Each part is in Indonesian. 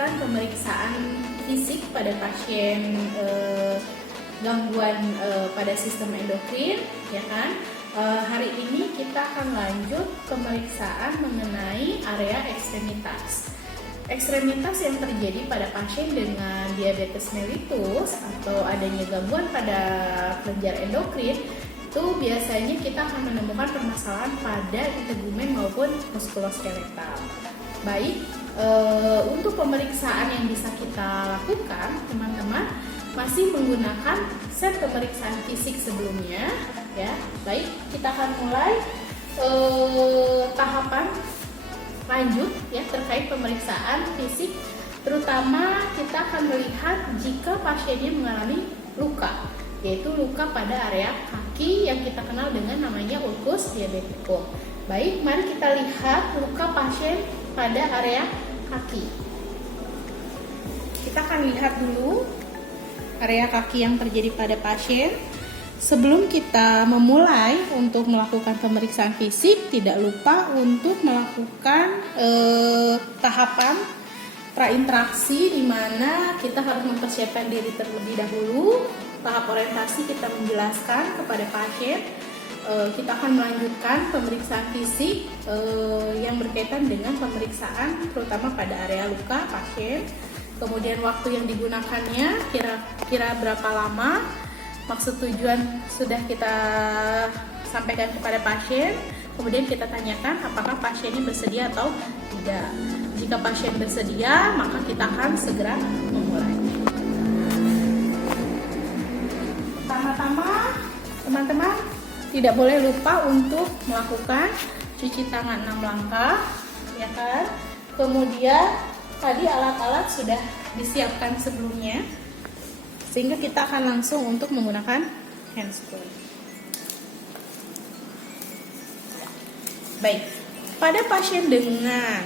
memberikan pemeriksaan fisik pada pasien gangguan pada sistem endokrin, ya kan? Hari ini kita akan lanjut pemeriksaan mengenai area ekstremitas. Ekstremitas yang terjadi pada pasien dengan diabetes mellitus atau adanya gangguan pada kelenjar endokrin, itu biasanya kita akan menemukan permasalahan pada integumen maupun muskuloskeletal. Baik, untuk pemeriksaan yang bisa kita lakukan, teman-teman masih menggunakan set pemeriksaan fisik sebelumnya, ya. Baik, kita akan mulai tahapan lanjut ya terkait pemeriksaan fisik, terutama kita akan melihat jika pasiennya mengalami luka, yaitu luka pada area kaki yang kita kenal dengan namanya ulcus diabeticum. Baik, mari kita lihat luka pasien pada area kaki. Kita akan lihat dulu area kaki yang terjadi pada pasien. Sebelum kita memulai untuk melakukan pemeriksaan fisik, tidak lupa untuk melakukan tahapan prainteraksi, di mana kita harus mempersiapkan diri terlebih dahulu. Tahap orientasi kita menjelaskan kepada pasien. Kita akan melanjutkan pemeriksaan fisik yang berkaitan dengan pemeriksaan terutama pada area luka pasien. Kemudian waktu yang digunakannya kira-kira berapa lama. Maksud tujuan sudah kita sampaikan kepada pasien. Kemudian kita tanyakan apakah pasiennya bersedia atau tidak. Jika pasien bersedia, maka kita akan segera memulai. Pertama-tama, teman-teman tidak boleh lupa untuk melakukan cuci tangan 6 langkah, ya kan? Kemudian tadi alat-alat sudah disiapkan sebelumnya, sehingga kita akan langsung untuk menggunakan handspray. Baik, pada pasien dengan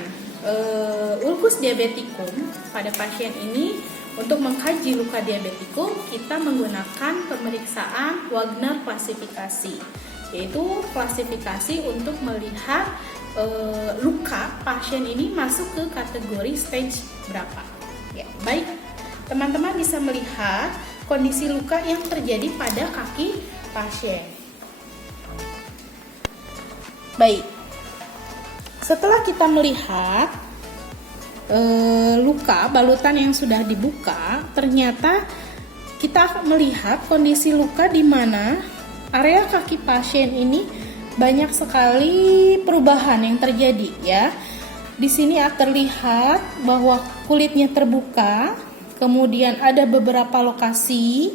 ulcus diabeticum, pada pasien ini untuk mengkaji luka diabetikum kita menggunakan pemeriksaan Wagner klasifikasi, yaitu klasifikasi untuk melihat luka pasien ini masuk ke kategori stage berapa. Ya, baik. Teman-teman bisa melihat kondisi luka yang terjadi pada kaki pasien. Baik, setelah kita melihat luka, balutan yang sudah dibuka, ternyata kita melihat kondisi luka di mana area kaki pasien ini banyak sekali perubahan yang terjadi, ya. Di sini terlihat bahwa kulitnya terbuka. Kemudian ada beberapa lokasi.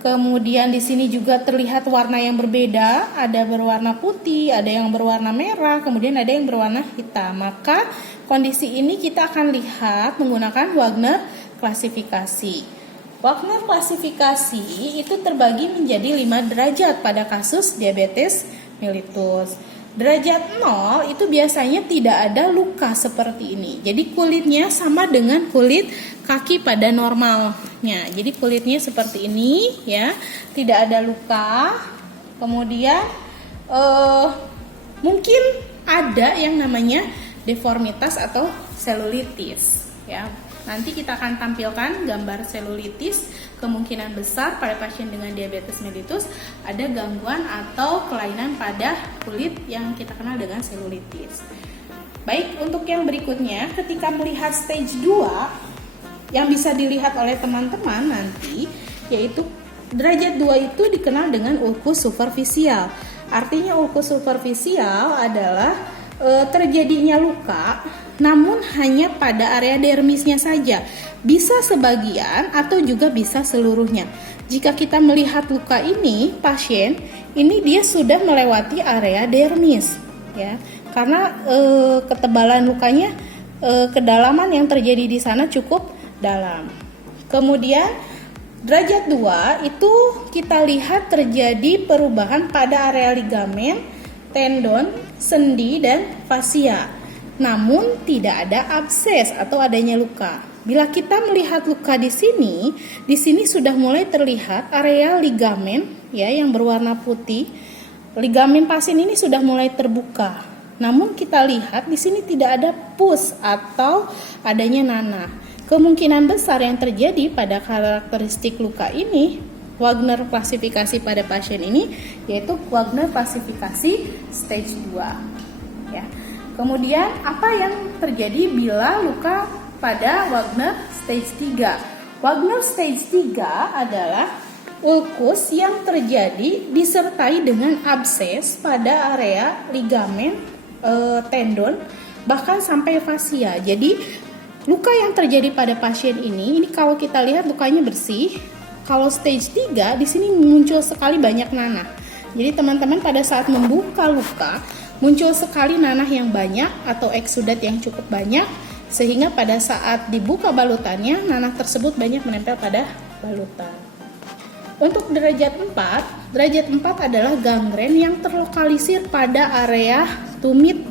Kemudian di sini juga terlihat warna yang berbeda, ada berwarna putih, ada yang berwarna merah, kemudian ada yang berwarna hitam. Maka kondisi ini kita akan lihat menggunakan Wagner klasifikasi. Wagner klasifikasi itu terbagi menjadi 5 derajat pada kasus diabetes mellitus. Derajat 0 itu biasanya tidak ada luka seperti ini. Jadi kulitnya sama dengan kulit kaki pada normalnya. Jadi kulitnya seperti ini, ya, tidak ada luka. Kemudian mungkin ada yang namanya deformitas atau selulitis, ya. Nanti kita akan tampilkan gambar selulitis. Kemungkinan besar pada pasien dengan diabetes mellitus ada gangguan atau kelainan pada kulit yang kita kenal dengan selulitis. Baik, untuk yang berikutnya, ketika melihat stage 2 yang bisa dilihat oleh teman-teman nanti, yaitu derajat 2 itu dikenal dengan ulcus superficial. Artinya ulcus superficial adalah terjadinya luka namun hanya pada area dermisnya saja. Bisa sebagian atau juga bisa seluruhnya. Jika kita melihat luka ini, pasien ini dia sudah melewati area dermis, ya. Karena ketebalan lukanya, kedalaman yang terjadi di sana cukup dalam. Kemudian derajat 2 itu kita lihat terjadi perubahan pada area ligamen, tendon, sendi, dan fasia. Namun tidak ada abses atau adanya luka. Bila kita melihat luka di sini sudah mulai terlihat area ligamen, ya, yang berwarna putih. Ligamen pasien ini sudah mulai terbuka. Namun kita lihat di sini tidak ada pus atau adanya nanah. kemungkinan besar yang terjadi pada karakteristik luka ini, Wagner klasifikasi pada pasien ini, yaitu Wagner klasifikasi stage 2. Ya. Kemudian apa yang terjadi bila luka pada Wagner stage 3? Wagner stage 3 adalah ulkus yang terjadi disertai dengan abses pada area ligamen, tendon, bahkan sampai fasia. Jadi luka yang terjadi pada pasien ini kalau kita lihat lukanya bersih. Kalau stage 3 di sini muncul sekali banyak nanah. Jadi teman-teman pada saat membuka luka muncul sekali nanah yang banyak atau eksudat yang cukup banyak, sehingga pada saat dibuka balutannya nanah tersebut banyak menempel pada balutan. Untuk derajat 4 adalah gangren yang terlokalisir pada area tumit,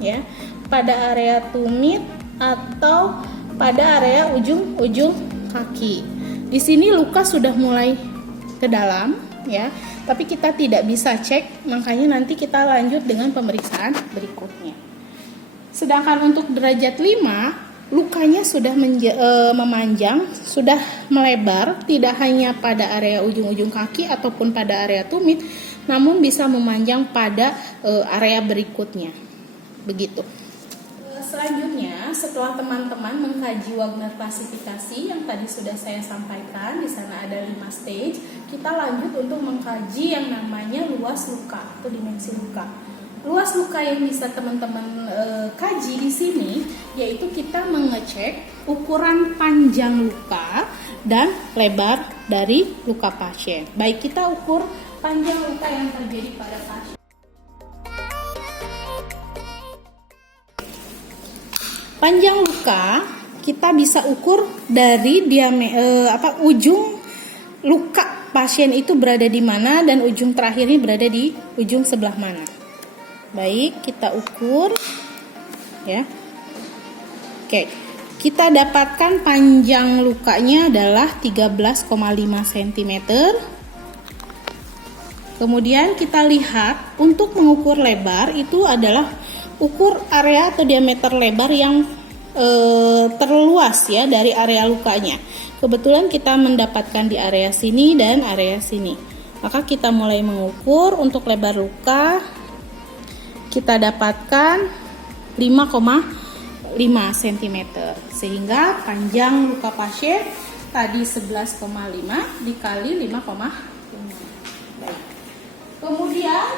ya, pada area tumit atau pada area ujung kaki. Di sini luka sudah mulai ke dalam, ya, tapi kita tidak bisa cek, makanya nanti kita lanjut dengan pemeriksaan berikutnya. Sedangkan untuk derajat 5, lukanya sudah memanjang, sudah melebar, tidak hanya pada area ujung-ujung kaki ataupun pada area tumit, namun bisa memanjang pada area berikutnya. Begitu. Selanjutnya, setelah teman-teman mengkaji Wagner klasifikasi yang tadi sudah saya sampaikan, di sana ada 5 stage, kita lanjut untuk mengkaji yang namanya luas luka atau dimensi luka. Luas luka yang bisa teman-teman kaji di sini yaitu kita mengecek ukuran panjang luka dan lebar dari luka pasien. Baik, kita ukur panjang luka yang terjadi pada pasien. Panjang luka kita bisa ukur dari ujung luka pasien itu berada di mana dan ujung terakhirnya berada di ujung sebelah mana. Baik, kita ukur, ya. Oke, kita dapatkan panjang lukanya adalah 13,5 cm. Kemudian kita lihat untuk mengukur lebar itu adalah ukur area atau diameter lebar yang terluas, ya, dari area lukanya. Kebetulan kita mendapatkan di area sini dan area sini. Maka kita mulai mengukur untuk lebar luka. Kita dapatkan 5,5 cm. Sehingga panjang luka pasien tadi 11,5 dikali 5,5. Baik. Kemudian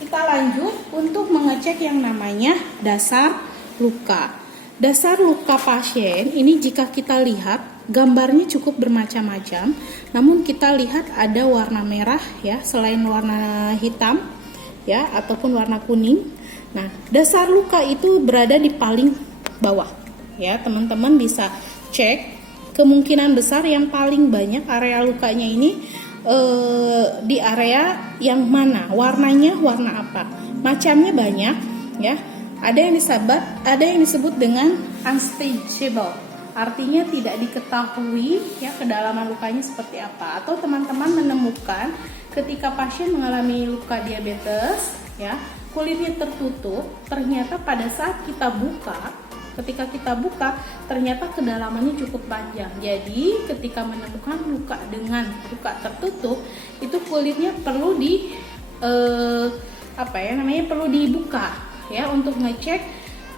kita lanjut untuk mengecek yang namanya dasar luka. Dasar luka pasien ini jika kita lihat gambarnya cukup bermacam-macam, namun kita lihat ada warna merah, ya, selain warna hitam, ya, ataupun warna kuning. Nah, dasar luka itu berada di paling bawah, ya. Teman-teman bisa cek, kemungkinan besar yang paling banyak area lukanya ini di area yang mana, warnanya warna apa. Macamnya banyak, ya. Ada yang disebut dengan unstageable, artinya tidak diketahui, ya, kedalaman lukanya seperti apa. Atau teman-teman menemukan ketika pasien mengalami luka diabetes, ya, kulitnya tertutup, ternyata pada saat kita buka, ketika kita buka ternyata kedalamannya cukup panjang. Jadi ketika menemukan luka dengan luka tertutup, itu kulitnya perlu perlu dibuka, ya, untuk ngecek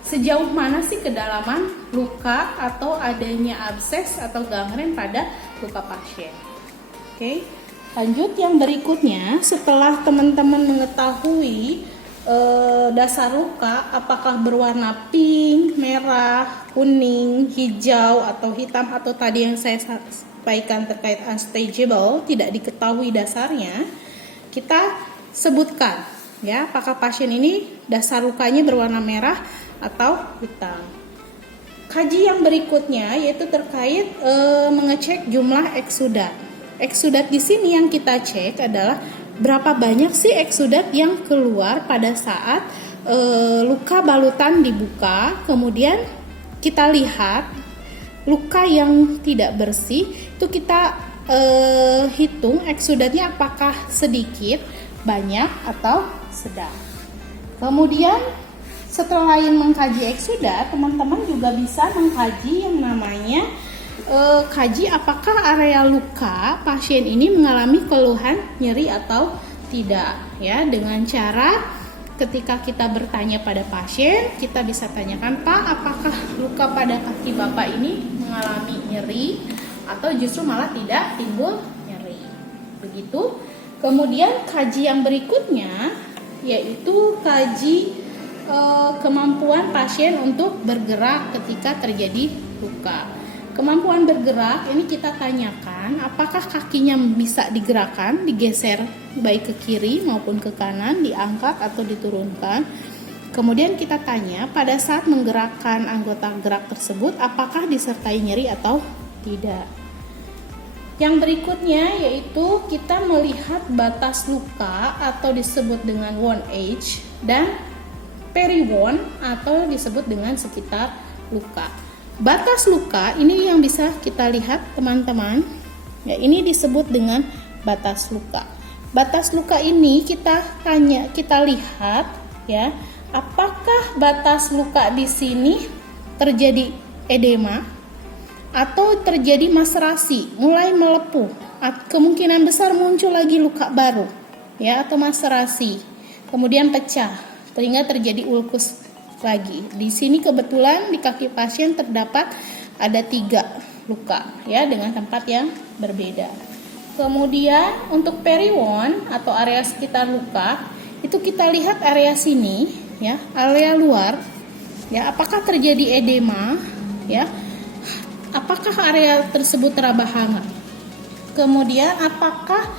sejauh mana sih kedalaman luka atau adanya abses atau gangren pada luka pasien. Oke, lanjut yang berikutnya. Setelah teman-teman mengetahui dasar luka apakah berwarna pink, merah, kuning, hijau atau hitam, atau tadi yang saya sampaikan terkait unstageable, tidak diketahui dasarnya, kita sebutkan, ya, apakah pasien ini dasar lukanya berwarna merah atau hitam. Kaji yang berikutnya yaitu terkait mengecek jumlah eksudat. Eksudat di sini yang kita cek adalah berapa banyak sih eksudat yang keluar pada saat luka balutan dibuka. Kemudian kita lihat luka yang tidak bersih itu kita hitung eksudatnya apakah sedikit, banyak atau sedang. Kemudian setelah mengkaji eksudat, teman-teman juga bisa mengkaji yang namanya kaji apakah area luka pasien ini mengalami keluhan nyeri atau tidak, ya, dengan cara ketika kita bertanya pada pasien, kita bisa tanyakan, Pak, apakah luka pada kaki Bapak ini mengalami nyeri atau justru malah tidak timbul nyeri. Begitu. Kemudian kaji yang berikutnya yaitu kaji kemampuan pasien untuk bergerak ketika terjadi luka. Kemampuan bergerak ini kita tanyakan apakah kakinya bisa digerakkan, digeser baik ke kiri maupun ke kanan, diangkat atau diturunkan. Kemudian kita tanya pada saat menggerakkan anggota gerak tersebut apakah disertai nyeri atau tidak. Yang berikutnya yaitu kita melihat batas luka atau disebut dengan wound edge dan peri-wound atau disebut dengan sekitar luka. Batas luka ini yang bisa kita lihat teman-teman. Ya, ini disebut dengan batas luka. Batas luka ini kita lihat ya, apakah batas luka di sini terjadi edema atau terjadi maserasi, mulai melepuh. Kemungkinan besar muncul lagi luka baru ya, atau maserasi. Kemudian pecah sehingga terjadi ulkus lagi. Di sini kebetulan di kaki pasien terdapat ada 3 luka ya, dengan tempat yang berbeda. Kemudian untuk peri-wound atau area sekitar luka itu kita lihat area sini ya, area luar ya, apakah terjadi edema ya, apakah area tersebut teraba hangat. Kemudian apakah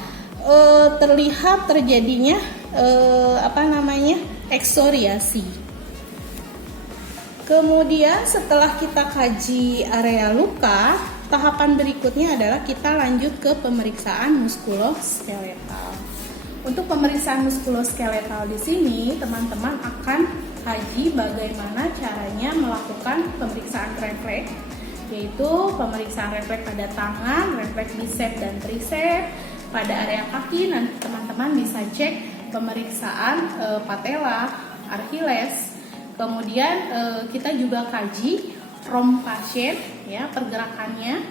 terlihat terjadinya eksoriasi. Kemudian setelah kita kaji area luka, tahapan berikutnya adalah kita lanjut ke pemeriksaan muskuloskeletal. Untuk pemeriksaan muskuloskeletal di sini, teman-teman akan kaji bagaimana caranya melakukan pemeriksaan refleks, yaitu pemeriksaan refleks pada tangan, refleks bicep dan tricep. Pada area kaki nanti teman-teman bisa cek pemeriksaan patella, Achilles. Kemudian kita juga kaji ROM pasien ya, pergerakannya,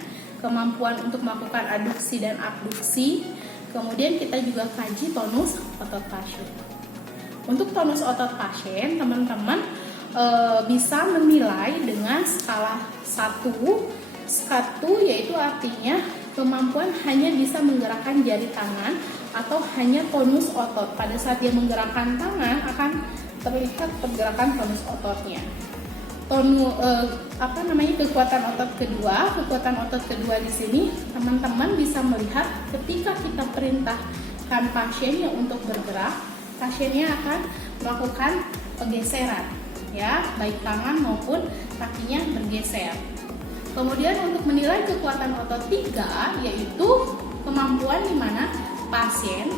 kemampuan untuk melakukan aduksi dan abduksi. Kemudian kita juga kaji tonus otot pasien. Untuk tonus otot pasien, teman-teman bisa menilai dengan skala 1, yaitu artinya kemampuan hanya bisa menggerakkan jari tangan atau hanya tonus otot. Pada saat dia menggerakkan tangan akan terlihat pergerakan tonus ototnya. Kekuatan otot kedua di sini teman-teman bisa melihat ketika kita perintahkan pasiennya untuk bergerak, pasiennya akan melakukan pergeseran ya, baik tangan maupun kakinya bergeser. Kemudian untuk menilai kekuatan otot 3 yaitu kemampuan di mana pasien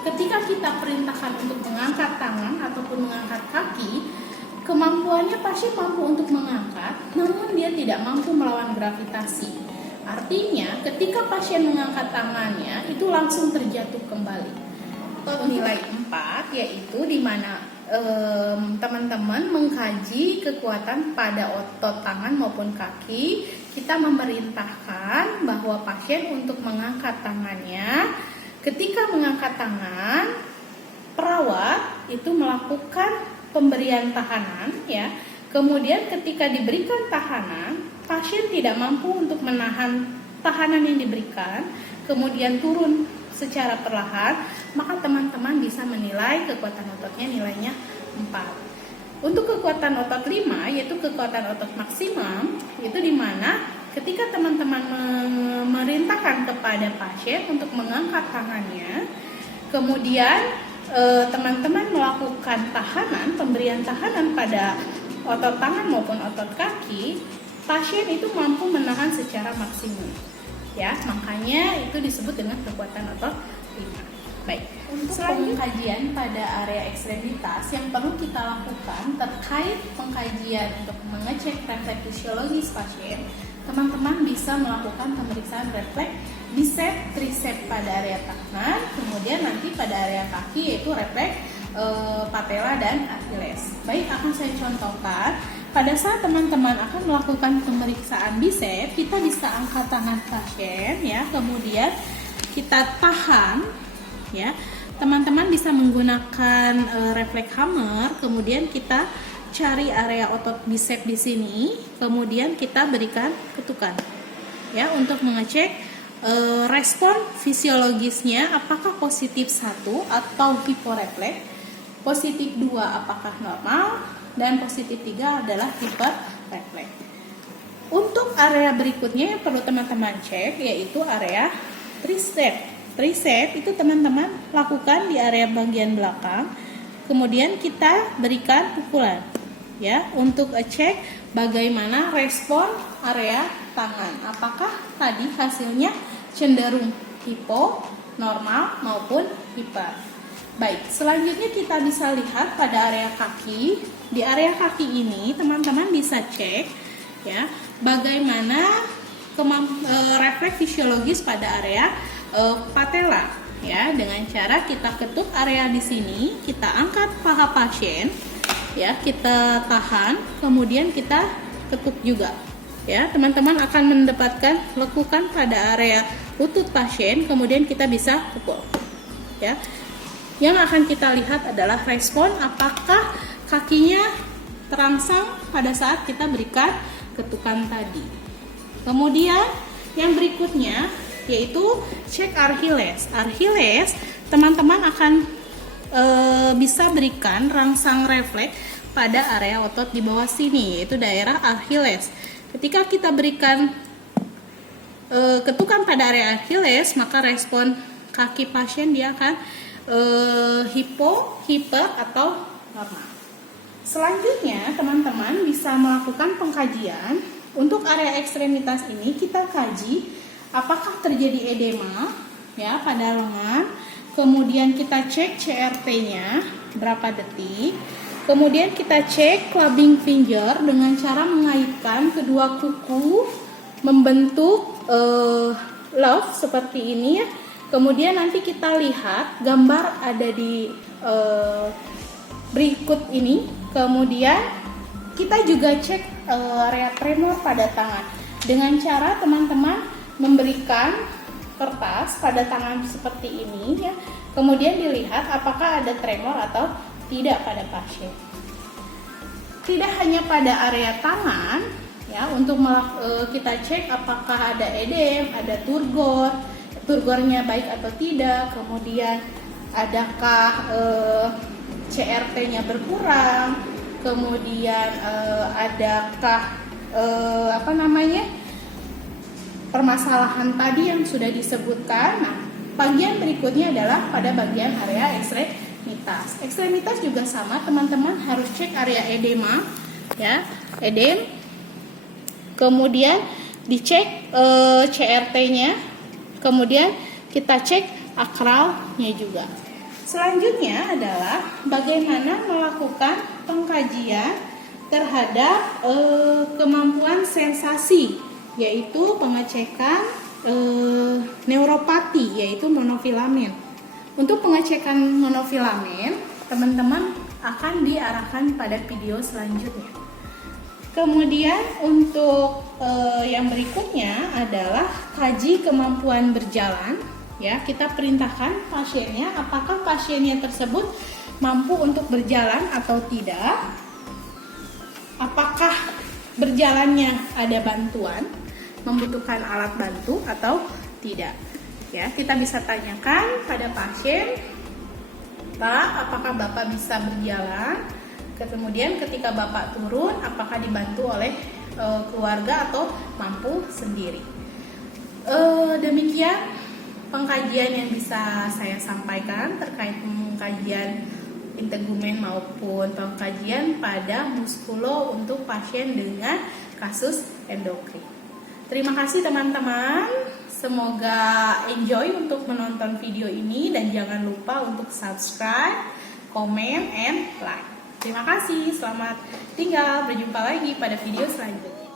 ketika kita perintahkan untuk mengangkat tangan ataupun mengangkat kaki, kemampuannya pasien mampu untuk mengangkat, namun dia tidak mampu melawan gravitasi. Artinya, ketika pasien mengangkat tangannya, itu langsung terjatuh kembali. Nilai 4 yaitu di mana teman-teman mengkaji kekuatan pada otot tangan maupun kaki. Kita memerintahkan bahwa pasien untuk mengangkat tangannya. Ketika mengangkat tangan, perawat itu melakukan pemberian tahanan ya. Kemudian ketika diberikan tahanan, pasien tidak mampu untuk menahan tahanan yang diberikan, kemudian turun secara perlahan, maka teman-teman bisa menilai kekuatan ototnya nilainya 4. Untuk kekuatan otot 5 yaitu kekuatan otot maksimum, itu di mana ketika teman-teman memerintahkan kepada pasien untuk mengangkat tangannya, kemudian teman-teman melakukan tahanan, pemberian tahanan pada otot tangan maupun otot kaki, pasien itu mampu menahan secara maksimum. Ya, makanya itu disebut dengan kekuatan otot 5. Baik, untuk pengkajian pada area ekstremitas yang perlu kita lakukan terkait pengkajian untuk mengecek refleks fisiologis pasien, teman-teman bisa melakukan pemeriksaan refleks bicep, tricep pada area tangan, kemudian nanti pada area kaki yaitu refleks patella dan Achilles. Baik, akan saya contohkan pada saat teman-teman akan melakukan pemeriksaan bicep, kita bisa angkat tangan pasien ya, kemudian kita tahan ya. Teman-teman bisa menggunakan refleks hammer, kemudian kita cari area otot bicep di sini, kemudian kita berikan ketukan ya untuk mengecek respon fisiologisnya apakah positif 1 atau hiporefleks, positif 2 apakah normal, dan positif 3 adalah hiperrefleks. Untuk area berikutnya yang perlu teman-teman cek yaitu area tricep. Tricep itu teman-teman lakukan di area bagian belakang, kemudian kita berikan pukulan ya untuk cek bagaimana respon area tangan. Apakah tadi hasilnya cenderung hipo, normal maupun hiper. Baik, selanjutnya kita bisa lihat pada area kaki. Di area kaki ini teman-teman bisa cek ya bagaimana refleks fisiologis pada area patella ya, dengan cara kita ketuk area di sini, kita angkat paha pasien ya, kita tahan, kemudian kita ketuk juga ya. Teman-teman akan mendapatkan lekukan pada area lutut pasien, kemudian kita bisa pukul ya. Yang akan kita lihat adalah respon apakah kakinya terangsang pada saat kita berikan ketukan tadi. Kemudian yang berikutnya yaitu cek Achilles. Achilles teman-teman akan bisa berikan rangsang refleks pada area otot di bawah sini, yaitu daerah Achilles. Ketika kita berikan ketukan pada area Achilles, maka respon kaki pasien dia akan hipo, hiper, atau normal. Selanjutnya teman-teman bisa melakukan pengkajian. Untuk area ekstremitas ini kita kaji apakah terjadi edema ya pada lengan. Kemudian kita cek CRT-nya berapa detik. Kemudian kita cek clubbing finger dengan cara mengaitkan kedua kuku membentuk love seperti ini ya. Kemudian nanti kita lihat gambar ada di berikut ini. Kemudian kita juga cek area tremor pada tangan dengan cara teman-teman memberikan kertas pada tangan seperti ini ya. Kemudian dilihat apakah ada tremor atau tidak pada pasien. Tidak hanya pada area tangan ya, untuk kita cek apakah ada edem, ada turgor, turgornya baik atau tidak, kemudian adakah CRT-nya berkurang, kemudian adakah permasalahan tadi yang sudah disebutkan. Nah, bagian berikutnya adalah pada bagian area ekstremitas. Ekstremitas juga sama, teman-teman harus cek area edema ya, edem. Kemudian dicek CRT-nya, kemudian kita cek akralnya juga. Selanjutnya adalah bagaimana melakukan pengkajian terhadap kemampuan sensasi, yaitu pengecekan neuropati, yaitu monofilamen. Untuk pengecekan monofilamen, teman-teman akan diarahkan pada video selanjutnya. Kemudian untuk yang berikutnya adalah kaji kemampuan berjalan. Ya, kita perintahkan pasiennya apakah pasiennya tersebut mampu untuk berjalan atau tidak. Apakah berjalannya ada bantuan, membutuhkan alat bantu atau tidak. Ya, kita bisa tanyakan pada pasien, Pak, apakah Bapak bisa berjalan? Kemudian ketika Bapak turun, apakah dibantu oleh keluarga atau mampu sendiri. Demikian pengkajian yang bisa saya sampaikan terkait pengkajian integumen maupun pengkajian pada muskulo untuk pasien dengan kasus endokrin. Terima kasih teman-teman, semoga enjoy untuk menonton video ini dan jangan lupa untuk subscribe, comment, and like. Terima kasih, selamat tinggal, berjumpa lagi pada video selanjutnya.